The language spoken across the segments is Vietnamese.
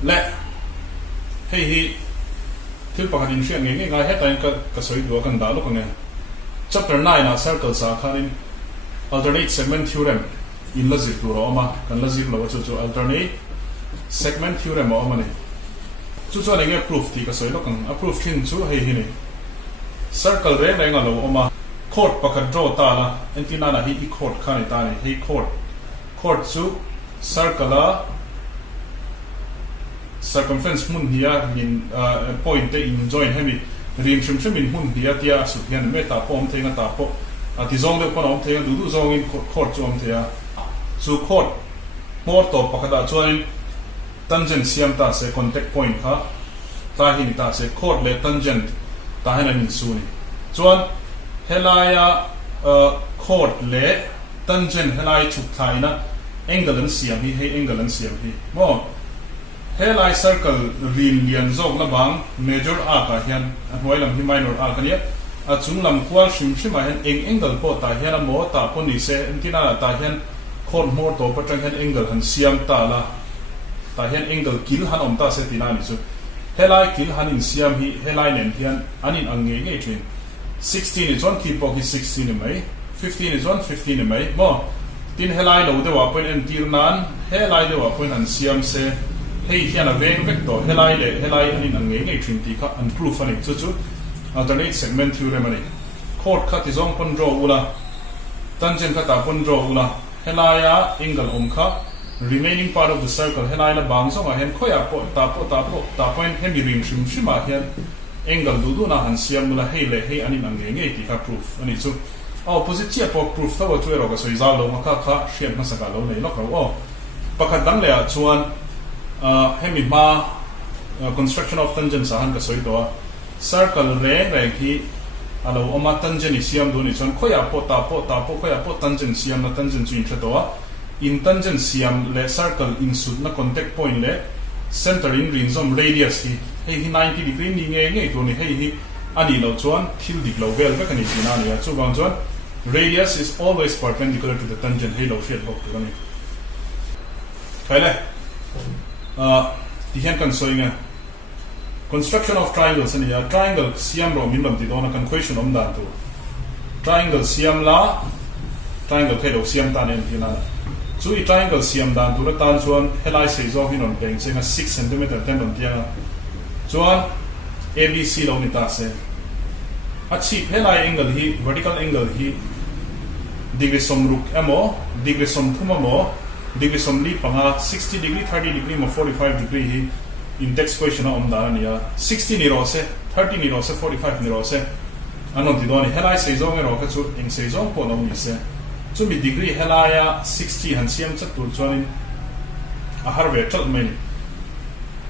le hei hi thil pakhat in hriat nge ngai hetain ka soi du kan da lo kan chapter 9 a circle sa khanin alternate segment theorem in la zir tu ro ma kan la zir lo chu alternate segment theorem o ma ni chu chu nge proof ti ka soi lo kan a proof thin chu hei hi ni circle re nga lo o ma chord pakhat draw ta la antina na hi chord khani ta ni hi chord chu circle a circumference mun hiya in point in join hemi rim shim in hun hiya tia su hian meta pom thenga ta po ati zong de kon om thenga du zong in chord chu om thea chu chord more to pakada chuan tangent siam ta se contact point kha ta hin ta se chord le tangent ta hen an su ni chuan helaya chord le tangent helai chuk thaina angle an siam hi he angle an siam hi mo helai circle rin lian zok na bang major arc a hian hnuai lam hi minor arc ania a chung lam khwal shim a hian angle po ta hian mo ta po ni se antina ta hian chord more to patang hian angle han siam ta la ta hian angle kil han om ta se tina ni chu helai kil han in siam hi helai nen hian anin ange nge thin 16 is 1 keep of 16 ni mai 15 is 1 15 ni mai mo tin helai lo de wa point and tir nan helai de wa point an siam se hei hian a veng vector helai anin ange nge thin ti kha an proof ani chu alternate segment theorem ani chord kha ti zong pon draw ula tangent kha ta pon draw ula helai a angle om kha remaining part of the circle helai la bang zong a hen khoya po ta point hem rim shim a hian angle du na han siam mula hei anin ange nge ti kha proof ani chu opposite chia po proof thaw chu ero ka soi za lo ma kha hriat ma saka lo nei lo ka pakhat dang le a chuan hemi ma construction of tangent sa han ka soi to circle re hi alo oma tangent siam du ni chon khoya po khoya po tangent siam na tangent chu in thla to in tangent siam le circle in sud na contact point le center in rin zom radius hi hei 90 degree ni nge to ni hei hi ani lo chuan thil dik lo vel ka ni tina ni chu bang chuan radius is always perpendicular to the tangent hei lo hriat bok tu ni khaile ti hian kan soinga construction of triangles ani triangle siam ro min lam ti dona kan question om dan tu triangle siam la triangle khe lo siam ta nen tina chu I triangle siam dan tu ra tan chuan helai sei zo hin on peng senga 6 cm ten on tia chuan abc lo ni ta se achi helai angle hi vertical angle hi degree som ruk amo degree som thuma mo degree som li panga 60 degree 30 degree mo 45 degree hi in text question om da ania 60 ni ro se 30 ni ro se 45 ni ro se anon ti doni helai sei zo nge ro ka chu eng sei zo po no ni se chu mi degree helaya 60 han siam chat tur chuanin a harve tal mai ni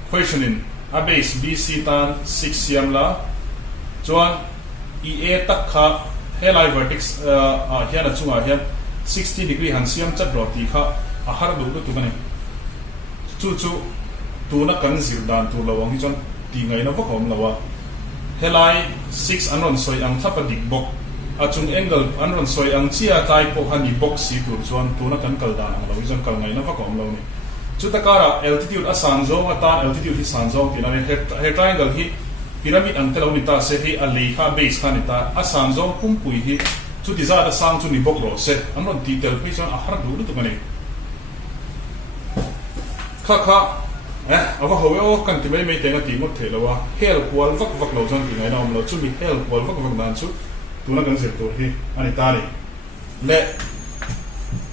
question in a base bc tan 6 siam la chuan ea tak kha helai vertex a hian a chunga hian 60 degree han siam chat ro ti kha a har du tu bani chu tu na kan zir dan tu lawang hi chon ti ngai na vakom lawa helai 6 anon soi ang thapa dik bok a chung angle anron soi ang chia tai po hani box si tur chuan tu na kan kal dan ang lo hi chon kal ngai na vakom lo ni chu ta kara altitude a san zo ata altitude hi san zo ti na he triangle hi pyramid ang telo ni ta se hi a lei kha base kha ni ta a san zo pum pui hi chu ti za da sang chu ni bok ro se amron detail phi chon a har du tu mani kha ava howe o kan ti mai tenga ti mo the lawa hel kwal vak lo chon ti ngai na om lo chu mi hel kwal vak dan chu tu na kan se to hi ani ta ni le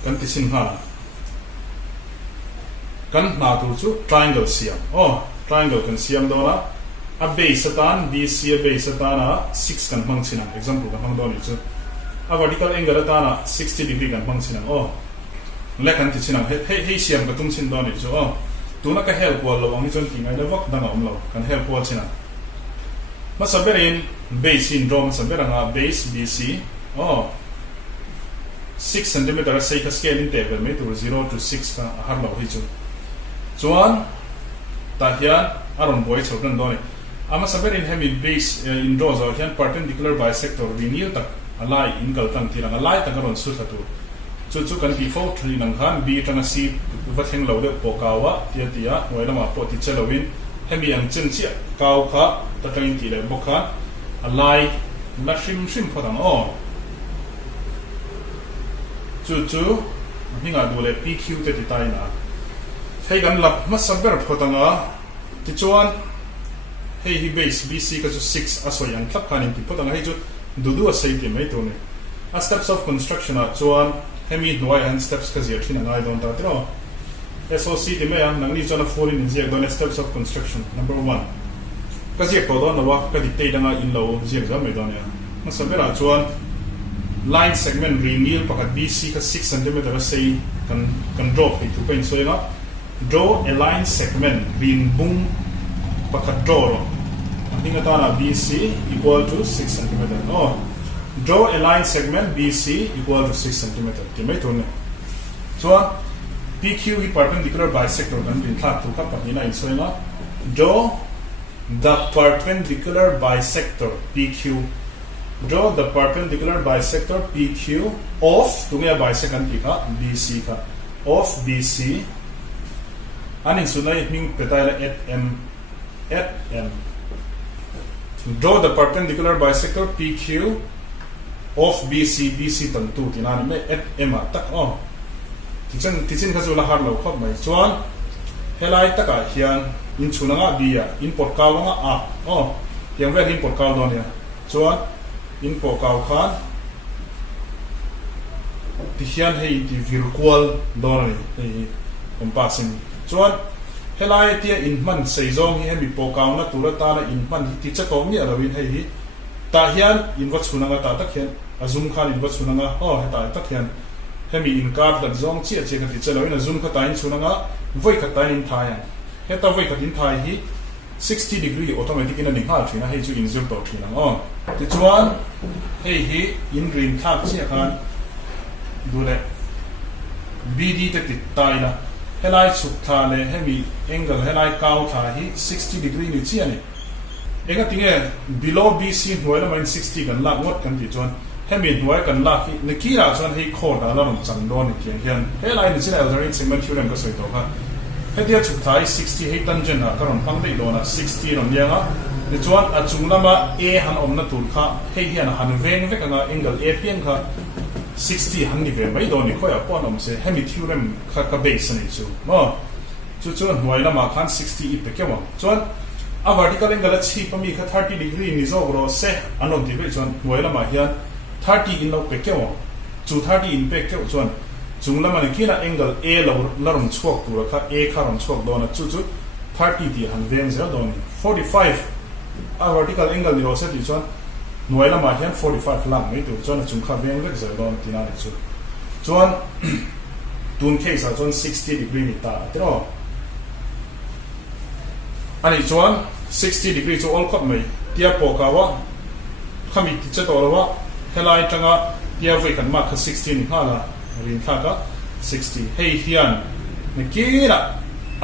kan ti sin ha kan na tu chu triangle siam triangle kan siam do na a base satan bc a base satana 6 kan hmang china example kan hmang do ni chu a vertical angle ta na 60 degree kan hmang china le kan ti china he siam ka tum chin do ni chu tu na ka help wall lo ang chon ti ngai da vak dang om lo kan help wall china ma saberin base syndrome saberanga base bc 6 cm say ka scale in table me to 0 to 6 ka har lo hi chu chuan ta hian aron boy chokan do ni ama saberin hemi base in draw zo hian perpendicular bisector linear tak alai in kal tang tirang alai tak aron su thatu chu kan default thri nang khan b tanga c va theng lo de po kawa tia noi lama po ti chelowin hemi ang chen chia kaw kha ta tang ti le bokha alai na shim phodang o chu hinga dole pq te ti tai na hei kan lap ma saber phodanga ti chuan hei hi base bc ka chu 6 asoi ang thlap khanin ti phodanga hei chu dudu a sei ti mai to ne a steps of construction a chuan hemi noi and steps ka zia thina ngai don ta tro SOC ti me ang nang ni chona full in zia don steps of construction number 1 ka zia ko don wa ka di te danga in lo zia za me don ya ma sabera chuan line segment renewal pakat BC ka 6 cm a sei kan drop hi tu pen so na draw a line segment rin bung pakat draw ro hinga ta na BC equal to 6 cm oh draw a line segment BC equal to 6 cm ti mai to ne so PQ is perpendicular bisector kan bin thak tu kha pahina in soina draw the perpendicular bisector PQ draw the perpendicular bisector PQ of tunga bisector ka BC ka of BC anin sunai ming petaila at M draw the perpendicular bisector PQ of BC tan tu tinani me at M tak oh tichin kha zula har lo khop mai chuan helai taka hian in chunanga b ya in pot kaw nga a oh yang vel in pot kaw don ya chuan in pot kaw khan ti hian hei ti virtual don ni compassing chuan helai tia in man seizong hi hemi pot kaw na tura ta na in man ti cha to mi alawin hei hi ta hian in wa chunanga ta tak hian azum khan in wa chunanga oh ta tak hian hemi in card dat zong chia ka ti chalo in zoom ka tain chunanga voi ka tain in thai heta voi ka tin thai hi 60 degree automatic in a ning ha thina hei chu in zoom to thina on ti chuan hei hi in green thak chia khan dule bd te ti tai na helai chuk tha le hemi angle helai kaw tha hi 60 degree ni chia ni enga tinge below bc hnuai la 60 kan la ngot kan ti chuan hemi hnuai kan la hi nikira chuan hei kho da la rom chang don ni kian hian helai ni chila altering segment theorem ka soi to ha hedia chuk thai 60 hei tangent ha karon phang dei dona 60 rom yanga ni chuan a chunglama a han om na tur kha hei hian han veng vek anga angle a pian kha 60 han ni ve mai don ni khoya pon om se hemi theorem kha ka base ni chu mo chu chuan hnuai lama khan 60 i pe kewa chuan a vertical angle chi pami kha 30 degree ni zo ro se anom ti ve chuan hnuai lama hian 30 in lo pe kewa chu 30 in pe kewa chuan chunglama ni kina angle a lo larum chuak tur kha a kharam chuak dona chu 30 ti han veng zel don 45 a vertical angle ni ro se ti chuan hnuai lama hian 45 lang mai tu chuan chung kha veng vek zel don tina ni chu chuan tun case a chuan 60 degree ni ta tro ani chuan 60 degree chu all khop mai tia po ka wa khami ti che to wa helai tanga tia voi kan ma kha 16 ni hala rin kha ka 60 hei hian ne kira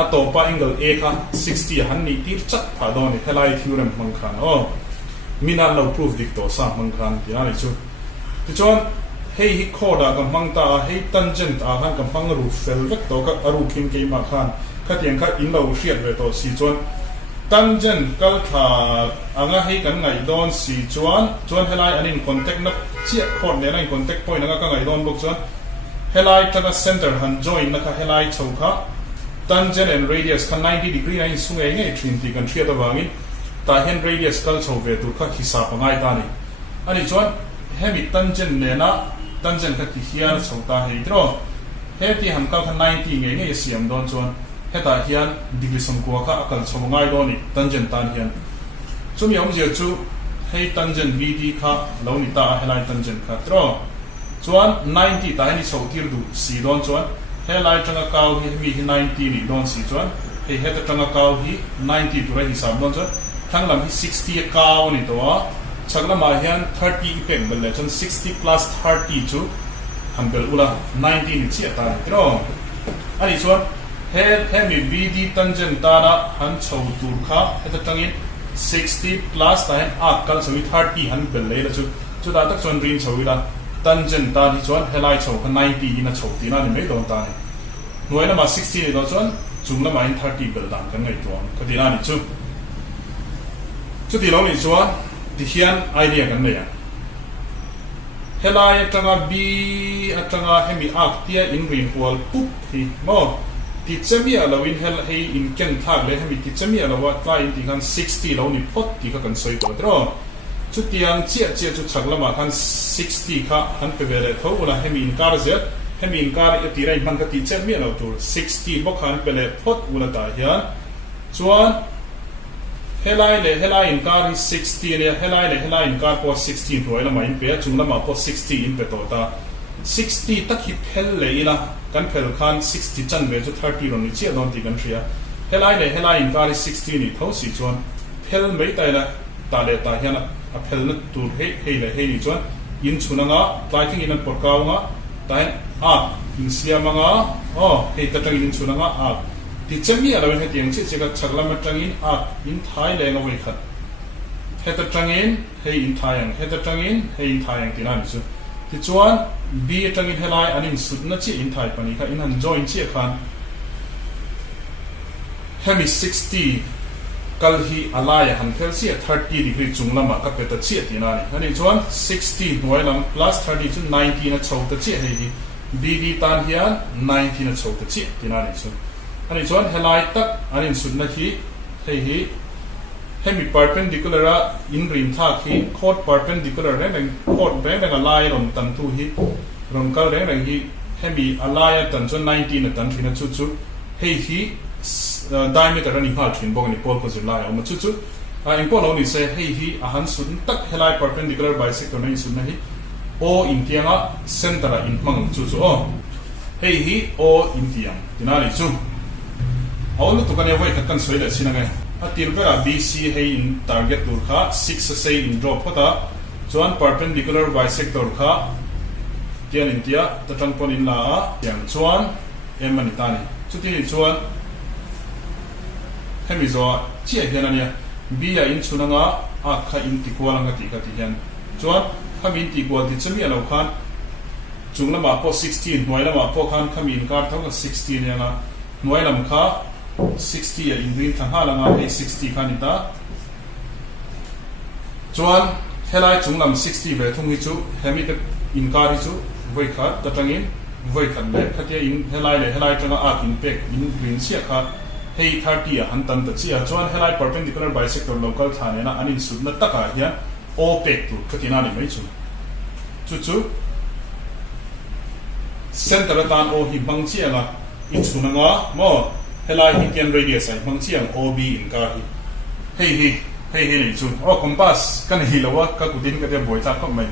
atopa angle a kha 60 han ni tir chat pha don ni helai theorem mang khan oh mina lo proof dik to sa mang khan ti ani chu ti chuan hei hi khoda ka mang ta hei tangent a han ka mang ru fel vek to ka aru kim ke ma khan kha tiang kha in lo hriat ve to si chuan tangent kal tha anga hei kan ngai don si chuan helai anin contact na chia khot le na contact point anga ka ngai don bok chuan helai tanga center han join na kha helai chho kha tangent and radius kha 90 degree na in sungai nge thin ti kan thria da wangin ta hen radius kal chho ve tu kha khisa pangai ta ni ani chuan hemi tangent ne na tangent kha ti hian chho ta hei tro he ti han kal kha 90 nge siam don chuan heta hian degree som ko kha akal chhongai do ni tangent tan hian chumi om je chu hei tangent vd kha lo ni ta helai tangent kha tro chuan 90 ta ni chho tir du si don chuan helai tanga kaw hi mi 90 ni don si chuan hei heta tanga kaw hi 90 tu ra hisab don chuan thanglam hi 60 kaw ni to chaglama hian 30 pem bel le chuan 60 plus 30 chu hambel ula 90 ni chi ta tro ani chuan hemi BD tangent tana han chho tur kha eta tangin 60 plus ta hen akal chawi 30 han bel le la chu da tak chon rin chawi la tangent ta hi chuan helai chho kha 90 in a chho tina ni mai don ta ni nuai lama 60 ni do chuan chung lama in 30 bel dan kan ngai tuam ka tina ni chu ti lo ni chuan ti hian idea kan nei helai atanga b atanga hemi ak tia in rin wal pup hi mo ti chemi alawin hel hei in ken thak le hemi ti chemi alawa tla in ti kan 60 lo ni pot ti ka kan soi ko dro chu tiang chia chu chaglama kan 60 kha han pe vele tho ula hemi in kar zet hemi in kar e ti rai man ka ti chemi lo tur 60 bo khan pele pot ula ta hian chuan helai in car is 60 le helai in car po 16 roi la mai pe chung lama po 60 in pe to ta 60 tak hi phel le ila kan phel khan 60 chan ve chu 30 ron ni che don ti kan thria helai in car is 60 ni tho si chuan phel mai ta la ta le ta hian a phel na tur hei le hei ni chuan in chunanga tlai in an por kaw nga ta in siamanga hei ta tang in chunanga ti chemi ala he tiang chi cheka chagla ma tangin in thai le no wei khat he ta tangin he in thaiang tinan chu ti chuan b tangin helai anin sudna chi in thai pani kha in han join chi khan hemi 60 kal hi alaya han phel si 30 degree chunglama ka peta chi tinani ani chuan 60 noilam plus 30 chu 90 na chou ta chi he hi b tan hian 90 na chou ta chi tinani chu ani chuan helai tak anin sudna hi hei hemi perpendicular in rim tha khi chord perpendicular reng chord reng alai ron tan tu hi ron kal reng hi hemi alaya tan chuan 90 na tan thina chu hei diameter ani hal thin bong ni pol ko zulai om chu in pol oni se hei a han sudn tak helai perpendicular bisector na in sudna hi o in tianga center in mang chu hei o in tiang tinani chu awal tu kan evoi katan soile sinanga atir bera bc hei in target tur kha 6 say in drop hota chuan perpendicular bisector kha tian intia tatang pon in la yang chuan em ani tani chuti chuan hemi zo chi hian ania b ya in chunanga a kha in ti kwalanga ti ka ti hian chuan kham in ti kwal ti chami alo khan chunglama po 16 noilama po khan kham in kar thong 16 yana noilam kha 60 in green thanga langa 60 khanita chuan helai chunglam 60 ve thung hi chu hemi te in car hi chu voi khat tatangin voi khat le khatia in helai tanga a in pek in green sia kha hei 30 han tan ta chia chuan helai perpendicular bisector local thane na anin sudna taka hian o pek tu khatina ni mai chu center tan o hi bang chia la in chunanga mo helai Indian radius ai mang chiang OB in car hi hei ni chu compass kan hi lawa ka kudin ka te boi ta ko mai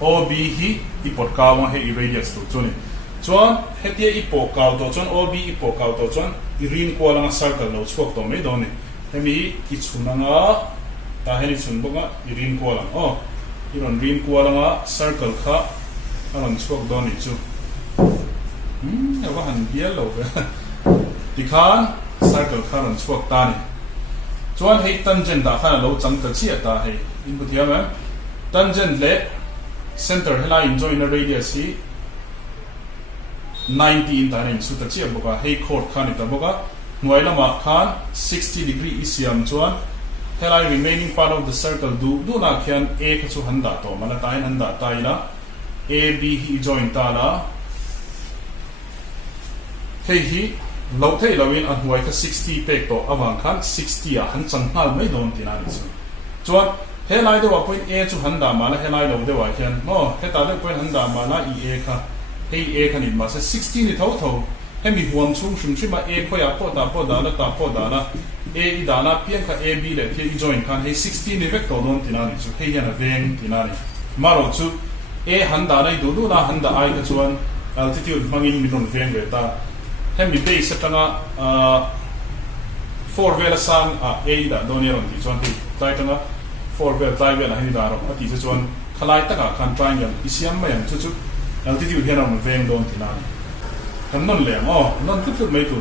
OB hi ipot ka wa hei radius tu chu ni chuan hetia ipok ka to chuan OB ipok ka to chuan irin ko langa circle lo chhuak to mai do ni hemi ki chunanga ta heni chun bonga irin ko lang iron rin ko langa circle kha aron chhuak do ni chu wa han bial lo tikhan circle kharon chuak ta ni chuan hei tangent da khana lo chang ta chi ta hei input hiam tangent le center helai in join a radius hi 90 in ta rin su ta chi boka hei chord khan ta boka nuai lama khan 60 degree isiam chuan helai remaining part of the circle du na khian a ka chu handa to mala tain handa ta ila a b hi join ta la hei hi lo thei lawin an huai ka 60 pek to awang khan 60 a han changhal mai don tinani chu chuan helai de wa point a chu handa mala helai lo de wa hian heta de point handa mala i a kha hei a khan in ma se 60 ni tho hemi huam chung shim ma a khoya po da la ta po da la a i da na pian kha a b le the i join khan hei 60 ni vek to don tinani chu hei yana veng tinani maro chu a handa nei du na handa ai ka chuan altitude mangin mi don veng ve ta hemi base atanga 4 vela sang a da doniron ti chuan ti tai tanga 4 vel tai vela hemi daro ati chu chuan khalai taka khan triangle isiam mayam chu altitude hian on veng don tinani kan non le non tu mai tu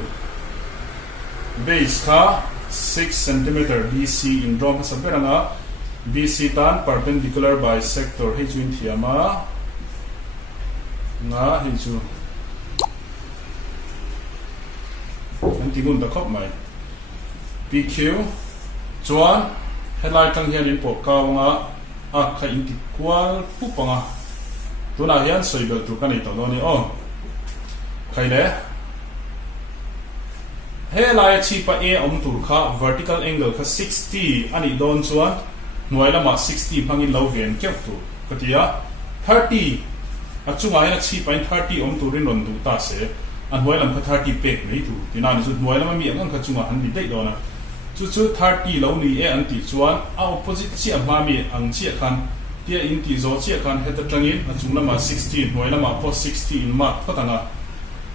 base kha 6 cm bc in drum saberanga bc tan perpendicular bisector he chuin thiama ngã hình chu anh tiếng ngôn ta khóc mày PQ chuan headline tăng hian in po cao ngã khai in tít qual pu panga tu na hian soi bel tu kan ei to do ni khai le he lai chi pa e tur kha vertical angle kha 60 ani don chuan nuai lama 60 phangin lo ven kep tu katia 30 achunga ina chi pa 30 turin ron du ta se an nuai lam kha 30 pek nei tu tinani chu nuai lama mi ang kha chunga han bi dei do na chu 30 lo ni e an ti chuan a opposite chi ma mi ang chi khan tia in ti zo chi khan heta tangin achung lama 16 nuai lama po 60 in ma phatanga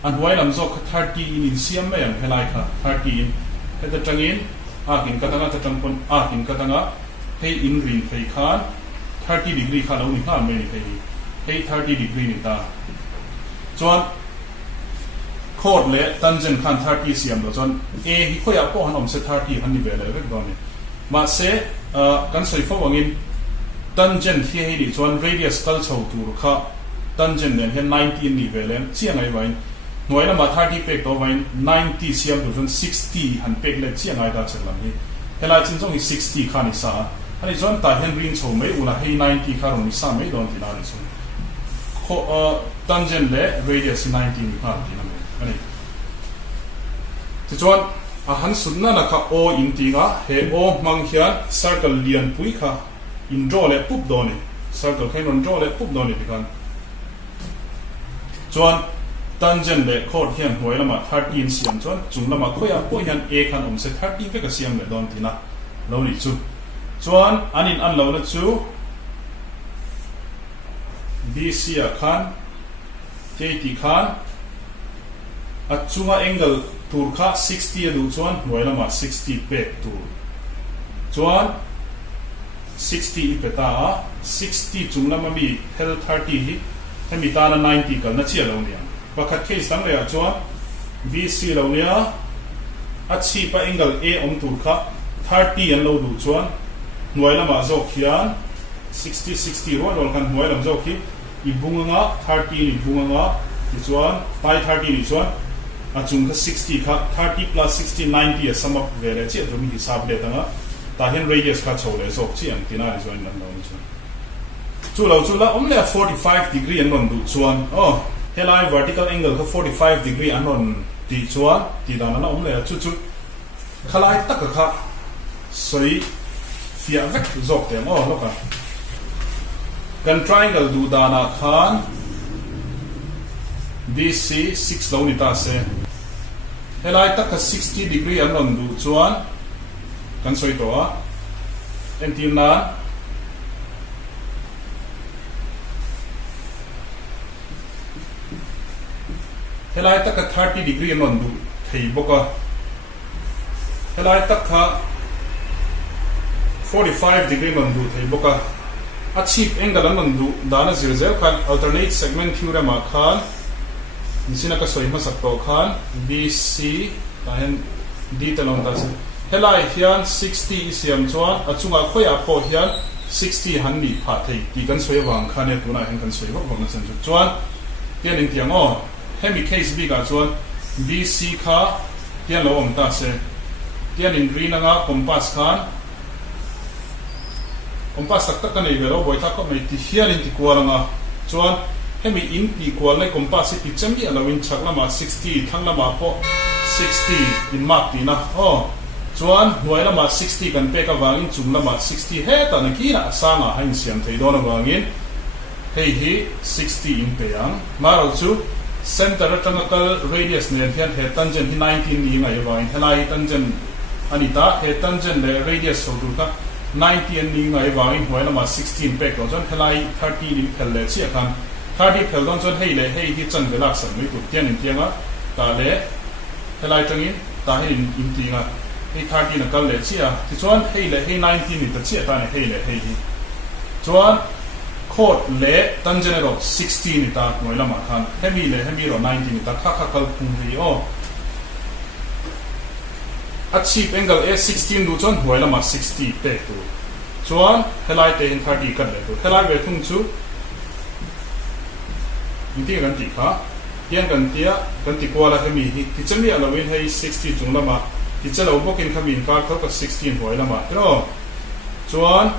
an huai lam zo kha 30 in siam mai an helai kha 30 in heta tangin a kin katanga tatang pon a kin katanga hei in rin phei khan 30 degree kha lo ni khan mai ni hei 30 degree ni ta chuan chord le tangent khan 30 siam lo chuan a hi khoya po hanom se 30 han ni vele vek do ni ma se kan soi fo wangin tangent hi hei ni chuan radius kal chho tur kha tangent nen he 19 ni vele chiang ai wain nuai lama 30 pek to wain 90 siam tu chuan 60 han pek le chiang ai da chelam hi helai chin jong hi 60 khan ni sa ani chuan ta hen ring chho mai una hei 90 kha ron ni sa mai don ti na ni chu kho tangent le radius 19 ni kha ti na mai ani ti chuan a han sunna na kha o in ti nga he o mang hian circle lian pui kha in draw le pup do ni circle khain ron draw le pup do ni ti kan chuan tangent le chord hian huai lama 13 siam chuan chung lama khoya po hian a khan se 30 ve ka siam le don ti na lo ni chu chuan anin an lo na chu BC a khan KT khan achunga angle tur kha 60 adu chuan huai lama 60 pek tur chuan 60 peta 60 chung lama mi hel 30 hi hemi ta na 90 kal na chia lo ni pakhat case tang le chuan BC lo nia achi pa angle a tur kha 30 an lo du chuan nuai lama zo khian 60 60 ro kan nuai lam zo khi i bunga 30 ni bunga ti chuan pai 30 ni chuan achung kha 60 kha 30 plus 60 90 a sum up vele chi rum hi sab le tanga ta hen radius kha chho le zo chi an tina ri join nan lo ni chuan chu la omle 45 degree an non du chuan helai vertical angle kha 45 degree an non ti chuan ti da na omle chu khalai tak kha soi fia vek zok tem loka kan triangle du dana khan BC 6 lo ni ta se helai tak 60 degree an non du chuan kan soi to entim na helai tak 30 degree an non du thei boka helai tak 45 degree non du thei boka achieve angle an non du dana zirzel khan alternate segment theorem a khan nisina ka soi ma sak to khan BC tahen d tanon ta se helai hian 60 isiam chuan achunga khoya po hian 60 han ni pha thei ti kan soi wang khan e tuna hen kan soi wang san chuan tian in tiang hemi case b ka chuan BC kha tian lo om ta se tian in green anga compass khan compass tak kan ei velo boi tha ko mai ti hian in ti kwalanga chuan hemi in ti kwal nei compass ti chambi alawin chaklama 60 thanglama po 60 in mark ti na chuan nuai lama 60 kan pe ka wangin chunglama 60 he ta na ki na sanga hain siam thei don wangin hei hi 60 in pe yang maro chu center triangle radius ne hian he tangent hi 19 ni ngai wain helai tangent anita he tangent le radius so du ka 90 ni ngai wain huai lama 16 pe ko jon helai 30 in phel le chi khan 30 phel don jon hei le hei hi chan velak san mai ku tian in tianga ta le helai tangin ta hin in tinga hei 30 na kal le chi ti chuan hei le hei 19 ni ta chi ta ne hei le hei hi chuan chord le tangent ro 60 ni ta noi lama khan hemi le hemi ro 19 ni ta kha kal phung hi achieve angle a 16 du chuan huai lama 60 pe tu chuan helai te in 30 kan le tu helai ve thung chu inti kan ti kha hian kan tia kan ti kwala hemi hi ti chami alawin hei 60 junglama ti chalo bokin khamin kar tho ka 16 hoilama tro chuan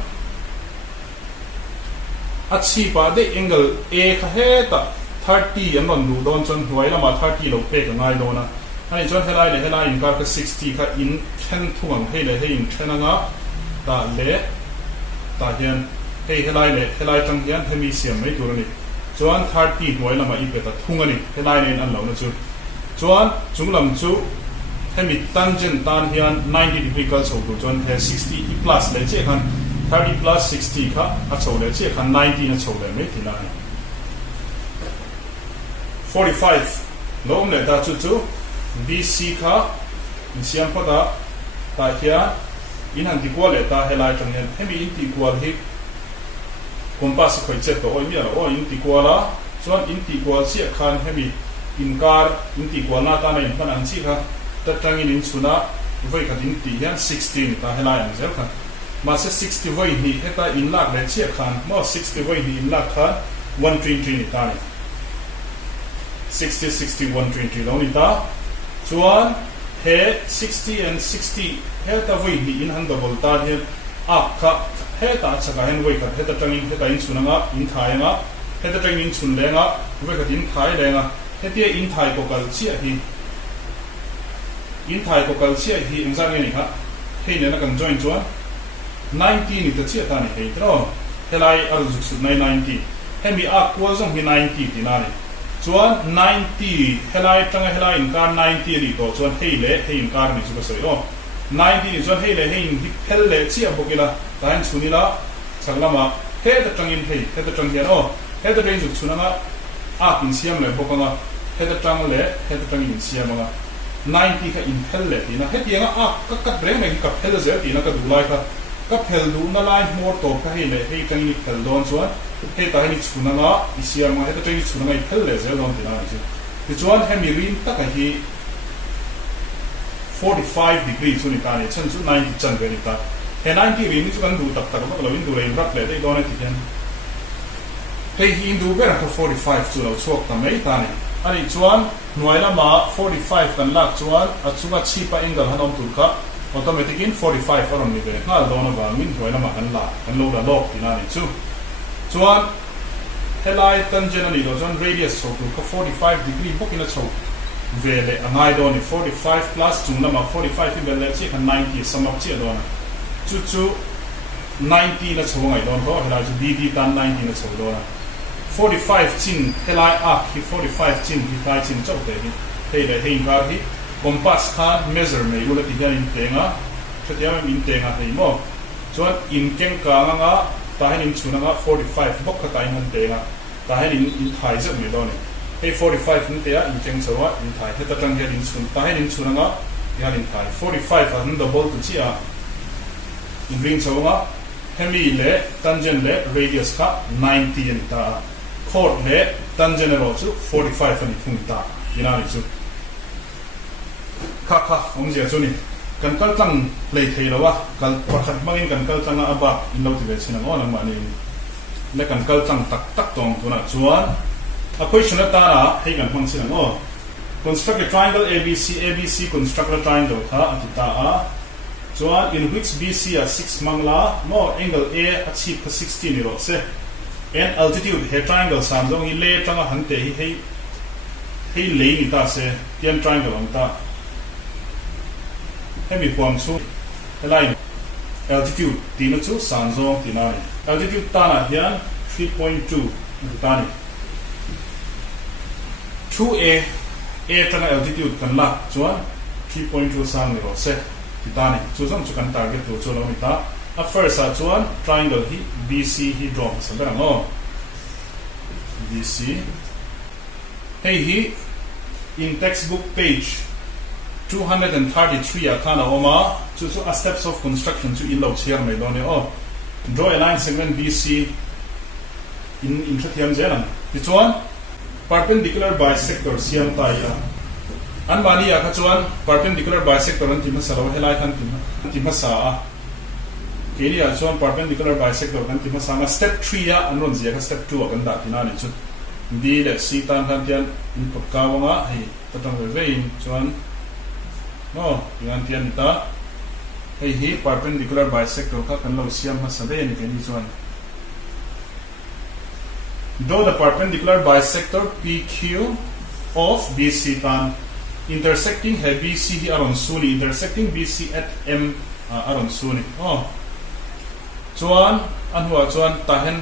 achi pa de angle a kha heta 30 an ron du don chon hoilama 30 lo pe ka ngai dona ani chuan helai le helai in kar ka 60 kha in then thuang hei le hei in thenanga ta le ta hian hei helai le helai tang hian hemi siam mai turani chuan 30 hoilama i peta thungani helai nen an lo na chu chuan chunglam chu hemi tangent tan hian 90 degree kal chho tu chuan he 60 i plus le che khan 30 plus 60 kha a chho le che khan 90 na chho le mai thila 45 lom le ta chu chu bc kha siam pha ta hian in han ti ko le ta helai tang hian hemi in ti ko hi compass khoi che to oi mi ala o in ti ko la chuan in ti ko sia khan hemi inkar in ti ko na ta na in phan an chi kha ta tangin in chuna voi kha din ti hian 16 ta helai an zel kha ma se 60 voi hi heta in lak le che khan mo 60 voi hi in lak kha 123 ni ta ni 60 60 123 lo ni ta chuan he 60 and 60 heta voi hi in han double ta hian up kha heta chaka hen voi kha heta tangin heta in chuna nga in thai nga heta tangin in chun le nga voi kha din thai le nga hetia in thai ko kal chia hi in thai ko kal chia hi engzang ni kha hei ne na kan join chuan 90 ni ta chia ta ni hei tro helai ar juk su 90 hemi a ko zong hi 90 ti na ni chuan 90 helai tanga helai in kar 90 ni to chuan hei le hei in kar ni chu ka soi o 90 ni chuan hei le hei in hi phel le chia bokila tan chuni la chaglama he ta tangin hei he ta tang hian o he ta tang juk chuna nga a in siam le bokanga he ta tang le he ta tang in siam nga 90 ka in phel le ti na he ti nga a ka ka breng me ka phel ze ti na ka du lai ka phel du na lai more to ka hei le hei tang ni phel don chuan he ta ni chuna nga i siam nga he ta tang ni chuna nga i phel le ze don ti na ni ti chuan he mi rin ta ka hi 45 degree chu ni ta ni chan chu 90 chan ve ni ta he 90 rin chu kan du tak tak ba lo in du le rak le dei don ti hian hei hi in du ber ka 45 chu lo chok ta mai ta ni ani chuan nuaila ma 45 kan lak chuan achunga chipa angle hanom tur ka automatic in 45 aron ni ve ngal dona ba min nuaila ma kan la kan lo da lok tina ni chu chuan helai tangent ani lo chuan radius chho tu ka 45 degree bokina chho ve le angai do ni 45 plus chungna ma 45 in le chi kan 90 samap chi dona chu chu 90 na chho ngai don ho helai chu dd tan 90 na chho dona 45 chin helai up hi 45 chin hi tai chin chau te hi hei le hei kar hi compass khan measure me ula ti hian in tenga chatia in tenga hei mo chuan in keng ka nga ta hen in chuna nga 45 bok ka tai han tenga ta hen in thai je me do ne hei 45 in te in keng chawa in thai heta tang hian in chun ta hen in chuna nga hian in thai 45 an double tu chia in ring chawa hemi le tangent le radius ka 90 in ta chord le tangent ro chu 45 ani thung ta ina ni chu kha kha ong je chu ni kan kal tang le thei lawa kal pakhat mangin kan kal tanga aba in lo ti ve china ngo nang ma ni le kan kal tang tak tak tong tu na chuan a question ta na hei kan hmang china ngo construct a triangle abc construct a triangle tha atita a chuan in which bc a 6 mangla mo angle a achieve 60 ni ro se and altitude he triangle sam dong hi le tanga han te hi hei le ni ta se tian triangle ang ta hemi huam chu helai altitude ti na chu san zong ti na altitude ta na hian 3.2 ta ni 2a tanga altitude kan la chuan 3.2 sang ni ro se ti ta ni chu zong chu kan target tu chu lo ni ta a first a chuan triangle hi bc hi draw sa berang o bc hei hi in textbook page 233 a kana oma chu a steps of construction chu in lo chiar mai do ne o draw a line segment bc in thathiam zelam ti chuan perpendicular bisector siam ta ya an mani ya kha chuan perpendicular bisector an ti ma sa lo helai than ti ma sa a keria chuan perpendicular bisector kan ti ma sa step 3 ya an ron zia ka step 2 kan da tina ni chu B le C tan khan tian input ka wanga hei tatang ve in chuan no yan tian ta hei hi perpendicular bisector kha kan lo siam ha sabe ni ke ni chuan draw the perpendicular bisector PQ of BC tan intersecting hai BC hi aron suni intersecting BC at M aron suni chuan anhuwa chuan tahen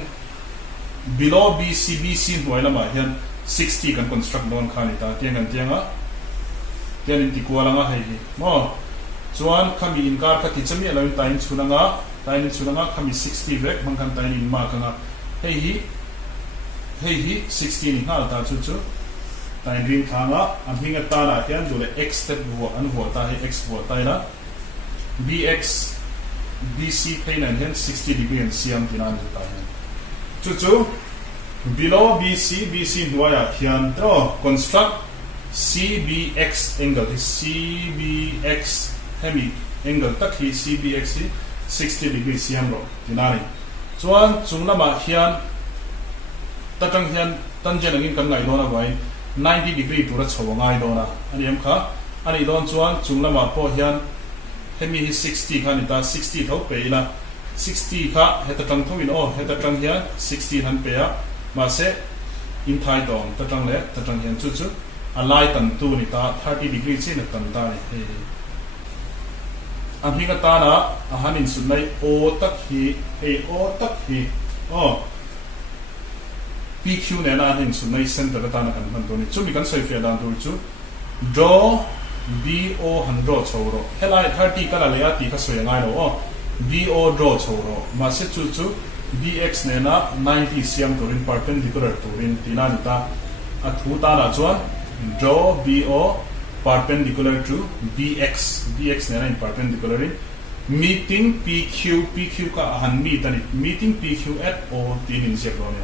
below BC huai lama hian 60 kan construct don khani ta tiang kan tianga tian in tikwalanga hei hi chuan khami inkar kha kichami aloin tain chunanga khami 60 vek mangkan tain in ma kanga hei hi 16 in hal ta chu tain ring khanga amhinga ta na hian dole x step wo an wo ta hi x wo ta na bx BC painan hian 60 degree and siam tinan ta hian chu below BC huaya hian construct CBX angle CBX hemi angle tak hi CBX hi 60 degree siam ro tinani chuan chunglama hian tatang hian tanjen angin kan ngai dona vai 90 degree tura chawanga dona ani am kha ani don chuan chunglama po hian hemi hi 60 kha ni ta 60 tho peila 60 kha heta tang thoin heta tang hian 60 han pe a ma se in thai dong tatang le tatang hian chu alai tan tu ni ta 30 degree chin tan ta ni amhinga ta na ahanin sunai o tak hi PQ ne na hin sunai center ta na kan man to ni chumi kan soi fe dan tu chu draw BO 100 chawro helai 30 kala le ati kha soi ngai ro BO draw chawro ma se chu BX ne na 90 cm turin perpendicular turin tinani ta athu ta na chuan draw BO perpendicular to BX ne na perpendicular in meeting PQ ka han mi tani meeting PQ at O tin in zero ne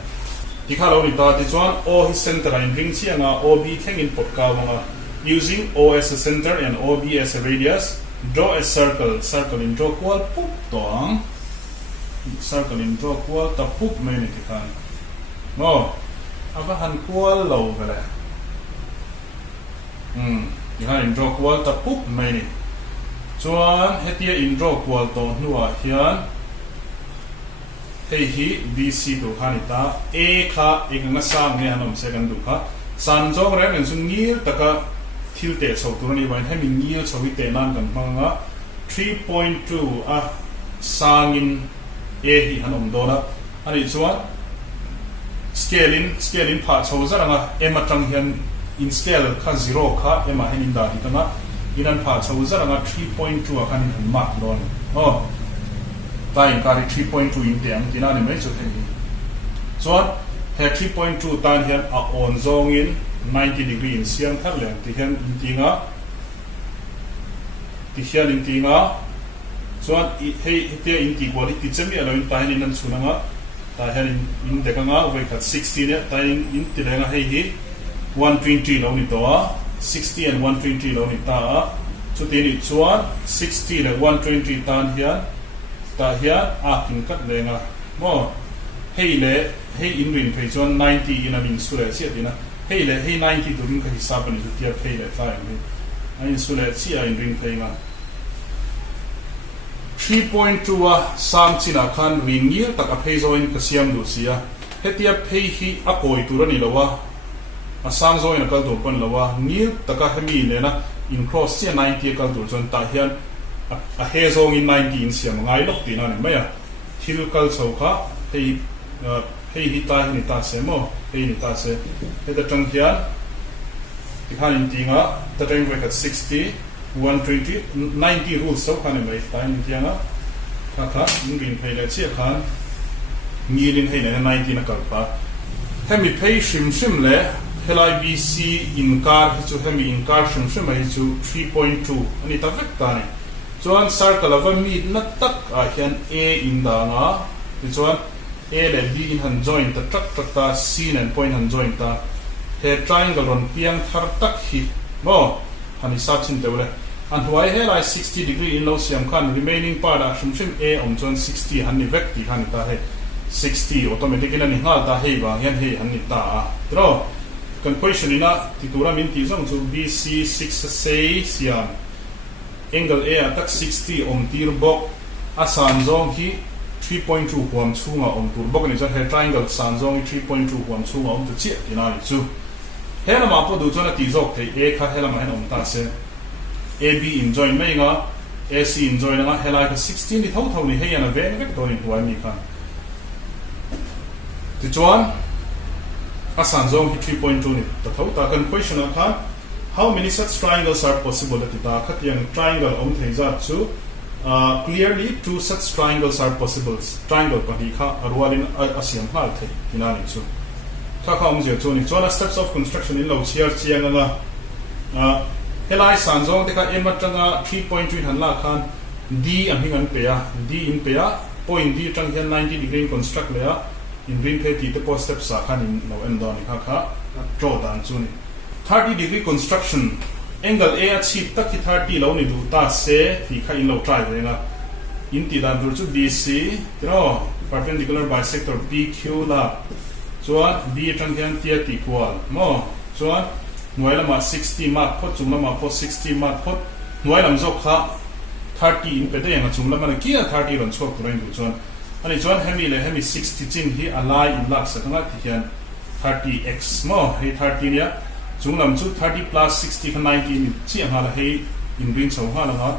dikhalo ni ta ti chuan O hi center in ring chianga OB theng in pot ka wanga using O as a center and OB as a radius draw a circle in draw kwal pup tong circle in draw kwal ta pup me ni tikhan aba han kwal lo vele dihan in draw kwal ta pup me ni chuan hetia in draw kwal to nuwa hian hei hi BC to khanita A kha ekanga sam nge hanom second du kha sanjong ren en sun ngil taka thilte chho turani wain hemi ngil chhowi te nan kan manga 3.2 a sangin A hi hanom dona ani chuan scale in pha chho zaranga ema tang hian in scale kha 0 kha ema henin da ti tanga inan pha chho zaranga 3.2 a kan mark don time kari 3.2 in tiang tinani mai chu thei chuan he 3.2 tan hian a on zong in 90 degree in siang thar leng ti hian in tinga chuan hei te in ti quality chemi alo in pahin in chunanga ta hian in dekanga we khat 60 ne ta in tilenga hei hi 120 lo ni to 60 and 120 lo ni ta chu ti ni chuan 60 le 120 tan hian ta hian kin kat lenga hei in rin phei chuan 90 in amin sule chi atina hei 90 durin ka hisab ani tia phei le ta ni ain sule chi a in rin phei nga 3.2 a sam china khan ringil tak a phei zo in ka siam du sia hetia phei hi a koi turani lawa a sang zo in kal do pan lawa ngil taka hemi le na in cross chi 90 kal dur chon ta hian a he zong in 19 siam ngai lok ti na ni maya thil kal chho kha hei hi ta ni ta se mo hei ni ta se he da tang hian ti khan in tinga ta tang we kat 60 120 90 rules so khan mai ta in tianga kha in phei le chi khan ngilin hei na 90 na kal pa hemi phei shim le helai BC in car hi chu hemi in car shim mai chu 3.2 ani ta vek ta ni chuan circle of a mi na tak a hian A in da nga ti chuan A le B in han join ta tak ta C and point han join ta he triangle ron piang thar tak hi hani sa chin te wala an huai he lai 60 degree in lo siam khan remaining part a shum A on chuan 60 han ni vek ti han ta he 60 automatically na ni ngal ta hei wang hian hei an ni ta tro kan question ina ti tura min ti zong chu BC 6 sei siam angle A tak 60 om tir bok a san zong hi 3.2 huam chunga om tur bok ni chan he triangle san zong 3.2 huam chunga om tu chi ina ni chu hela ma po du chona ti zok thei A kha hela ma hen om ta se AB in join mai nga AC in join nga hela ka 16 ni thau thau ni he yana ve nga to ni huai mi khan ti chuan asan zong hi 3.2 ni ta thau ta kan question khan how many such triangles are possible at ta khat yang triangle om thei za chu clearly two such triangles are possible triangle pa hi kha arwalin asiam hal thei ina ni chu kha kha om je chu ni chona steps of construction in lo chiar chiang nga helai san zong te kha em atanga 3.2 han la khan d am hingan pe ya d in pe ya point d tang hian 90 degree construct le ya in green pe ti te po step sa khan in no end down kha kha draw dan chu ni 30 degree construction angle A achieve tak ki 30 lo ni du ta se thi kha in lo try ve nga in ti dan dur chu BC tro perpendicular bisector PQ la chuan B tang hian tia ti equal mo chuan nuai lama 60 mark phot chung lama po 60 mark phot nuai lam zok kha 30 in pe de yang chung lama na kia 30 ron chok turai du chuan ani chuan hemi le hemi 60 chin hi alai in lak sa kanga ti hian 30x mo he 30 nia chung lam chu 30 plus 60 ka 90 chi ha la he in ring chho ha la ha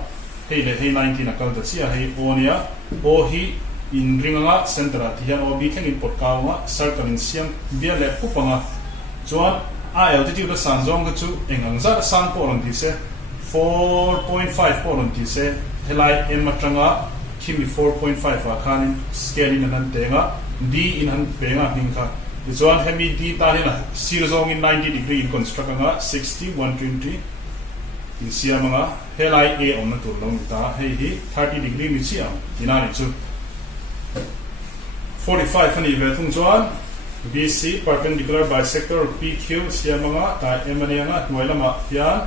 he le he 90 na kal ta chi he o nia o hi in ring nga center a ti hian o bi theng in pot ka nga circle in siam bia le pupanga chuan a altitude da san zong chu engang za sang po ron ti se 4.5 po ron ti se helai en matranga kimi 4.5 a khan scale in an te nga d in han pe nga hing kha chuan hemi d ta hena sir zong in 90 degree in construct nga 60 120 in siam nga helai a on na tur long ta hei hi 30 degree mi chiam ina ni chu 45 ani ve thung chuan BC perpendicular bisector PQ siamanga ta emanianga noilama hian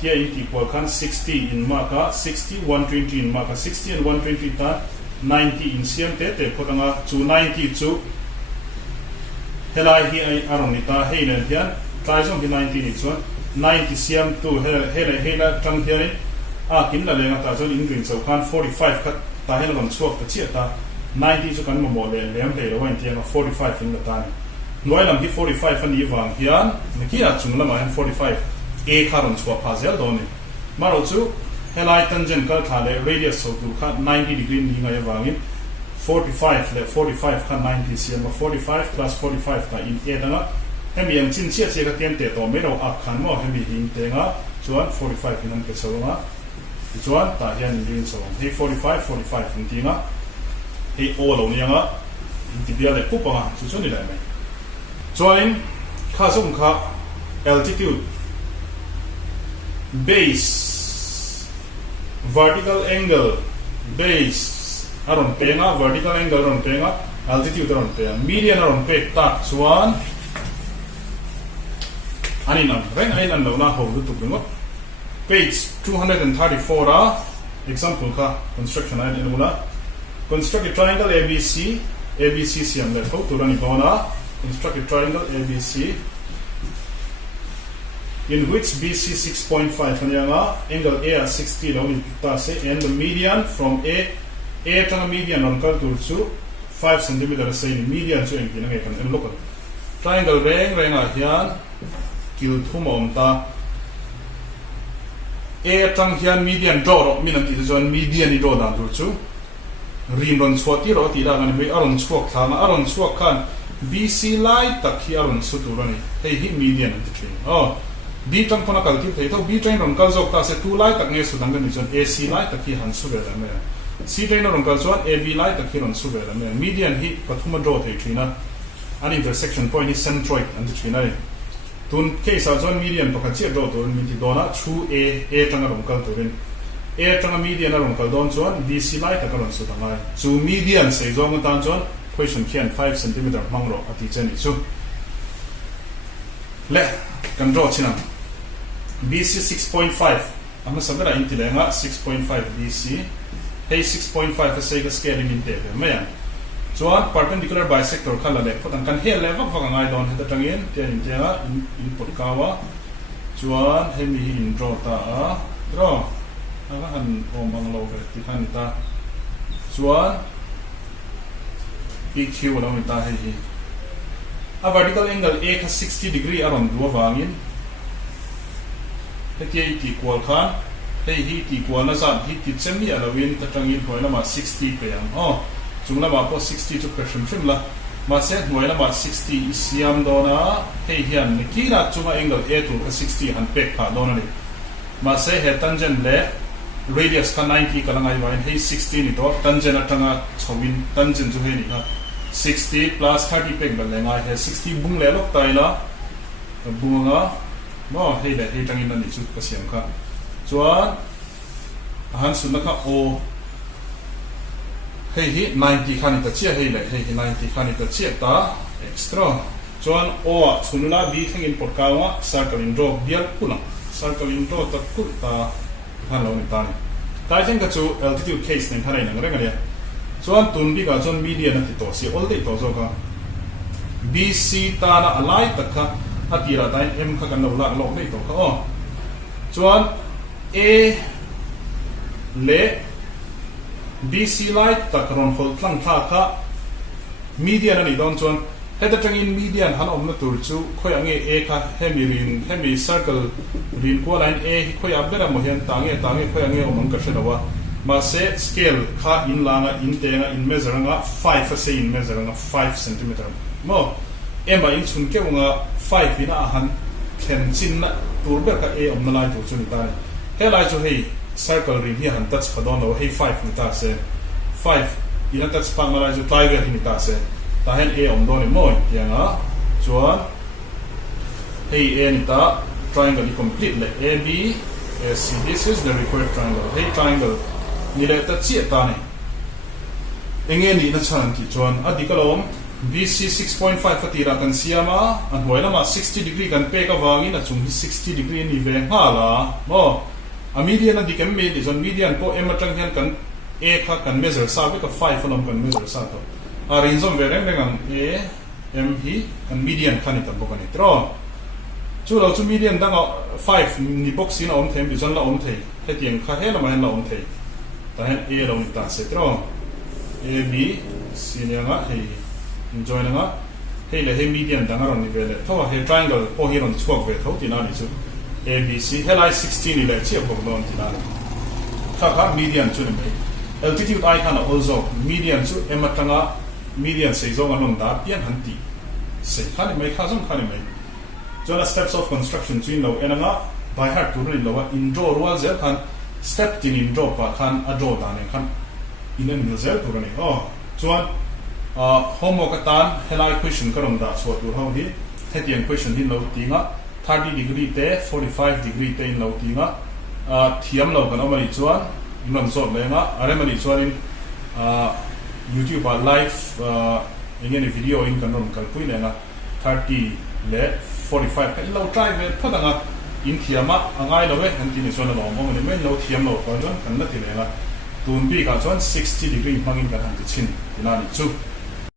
tia equal kan 60 in maka 60 120 in maka 60 and 120 ta 90 in siam te photanga chu 90 chu helai hi ai aronita heilen hian tlaizong hi 90 ni chuan 90 siam tu hela tang hian a kin la lenga ta chon in green chau kan 45 khat ta helon chuak ta chi ta 90 chu kan mo le lem le lo wen tianga 45 in la tan noi lam di 45 ani wang hian nikia chung lama han 45 a kharon chwa phazel doni maro chu helai tangent kal thale radius so tu kha 90 degree ni ngai wangin 45 le 45 kha 90 cm 45 plus 45 ta in a danga hemi yang chin chia che ka tem te to me ro a khan mo hemi hin te nga chuan 45 in an ke chawanga chuan ta hian in rin chawang he 45 45 in tinga he o lo ni anga ti bia le pupanga chu chu ni lai mai chuan kha zum kha altitude base vertical angle base aron penga vertical angle aron penga altitude aron penga median aron pe ta chuan ani nam ren ai nan lo na ho lu tu bingo page 234 a example kha construction ai ni mula construct a triangle ABC ABC siam le ho tu rani bona construct a triangle ABC in which BC 6.5 anga angle A 60 lo ni ta se and the median from A tang median on kal tu chu 5 cm say median chu eng tin ngai kan en local triangle reng a hian kil thum om ta A tang hian median draw ro min an ti zon median ni do dan tu chu rin ron chhuat ti ro ti da kan be aron chhuak thanga aron chhuak khan BC lai tak hi aron su tu rani hei hi median an ti thin B tang kona kal ti thei tho B train ron kal jok ta se tu lai tak nge su dang ni chon AC lai tak hi han su ve la me C train ron kal chuan AB lai tak hi ron su ve la me median hi pathuma draw thei thina an intersection point is centroid an ti thina tun case a chuan median pakhat che draw tur mi ti dona chu A tang ron kal turin A tanga median aron kal don chuan BC lai ta kalon su tangai chu median sei zong tan chuan question khian 5 cm mangro ati chen ni chu le kan draw china BC 6.5 amma sabara intilenga 6.5 BC hey 6.5 sei ka scaling in te me chuan perpendicular bisector khala le potang kan he le vak ngai don heta tangin tian tianga input kawa chuan hemi in draw ta a draw anga han omang lo ve ti khan ta chuan PQ lo ta hi a vertical angle a ka 60 degree aron duwa wangin heti equal khan hei hi equal na zan hi ti chemi alawin ta tangin hoina ma 60 pe yang chungla ma po 60 chu pressure trim la ma se hoina ma 60 isiam dona hei hian ni kira chunga angle a to 60 han pe kha dona ni ma se he tangent le radius ka 90 kalangai wain hei 60 ni to tangent atanga chawin tangent chu he ni ha 60 plus 30 pek bal lenga he 60 bung le lok tai la bunga no hei le hei tangin ni chu ka siam kha chuan han sunna kha o hei hi 90 khani ta chia hei le hei 90 khani ta chia ta extra chuan o a sunula b thengin porkawa circle in draw bial pula circle in draw ta ku ta han lo ni ta ni tai jeng ka chu altitude case nen harai nang renga le chuan tun bi ka chuan median ati to si all dei to zo ka bc ta na alai ta kha atira dai m kha kan lo la lok dei to kha chuan a le bc light takron hol tlang tha kha median ani don chuan heta tangin median han omna tur chu khoi ange a kha hemi circle rin ko line a khoi abera mo hian tange khoi ange omang ka shedawa ma se scale kha in langa in tenga in measure nga 5 fa se in measure nga 5 cm mo ema in chun ke nga 5 ina han khen chin na tur ber ka a omna lai tu chu ni ta ni helai chu hei circle ring hi han touch padon lo hei 5 ni ta se 5 ina touch pang mala ju tai ver ni ta se ta hen a om do ni moi tianga chuan hei a ni ta triangle complete le ab ac this is the required triangle hei triangle ni le ta chi ta ni enge ni na chan ki chuan adikalom bc 6.5 fatira kan siama an hoina ma 60 degree kan pe ka wangin a chung 60 degree ni ve hala mo a median di kan me di zon median po em atang hian kan a kha kan measure sa be ka 5 anom kan measure sa to a rin zon ve reng reng a m hi kan median khani ta bo kan ni tro chu lo chu median dang 5 ni box in om them di zon la om thei he tiang kha he la ma la om thei ta hen a lo ni ta se tro a b c ni nga he enjoy nga he le he median dang aron ni ve le to he triangle po hi ron chuak ve tho ti na ni chu ABC helai 16 ni le chia bok don ti na kha median chu ni altitude I kana also median chu ematanga median sei zo anon da pian han ti se khani mai khazum khani mai jona steps of construction chin lo enanga by heart tu ri lo in draw wal zel khan step tin in draw pa khan a draw da ne khan in an zel tu ri chuan homework atan helai question karom da so tu ho hi hetian question hin lo tinga 30 degree te 45 degree te in lo tinga thiam lo kan amani chuan non so lenga are mani chuan in YouTube live engene video in kan non kal pui lenga 30 le 45 kan lo try ve phadanga in thiama angai lo ve anti ni chuan lo mo ni men lo thiam lo kan kan na thi lenga tun bi ka chuan 60 degree mangin kan han ti chin ina ni chu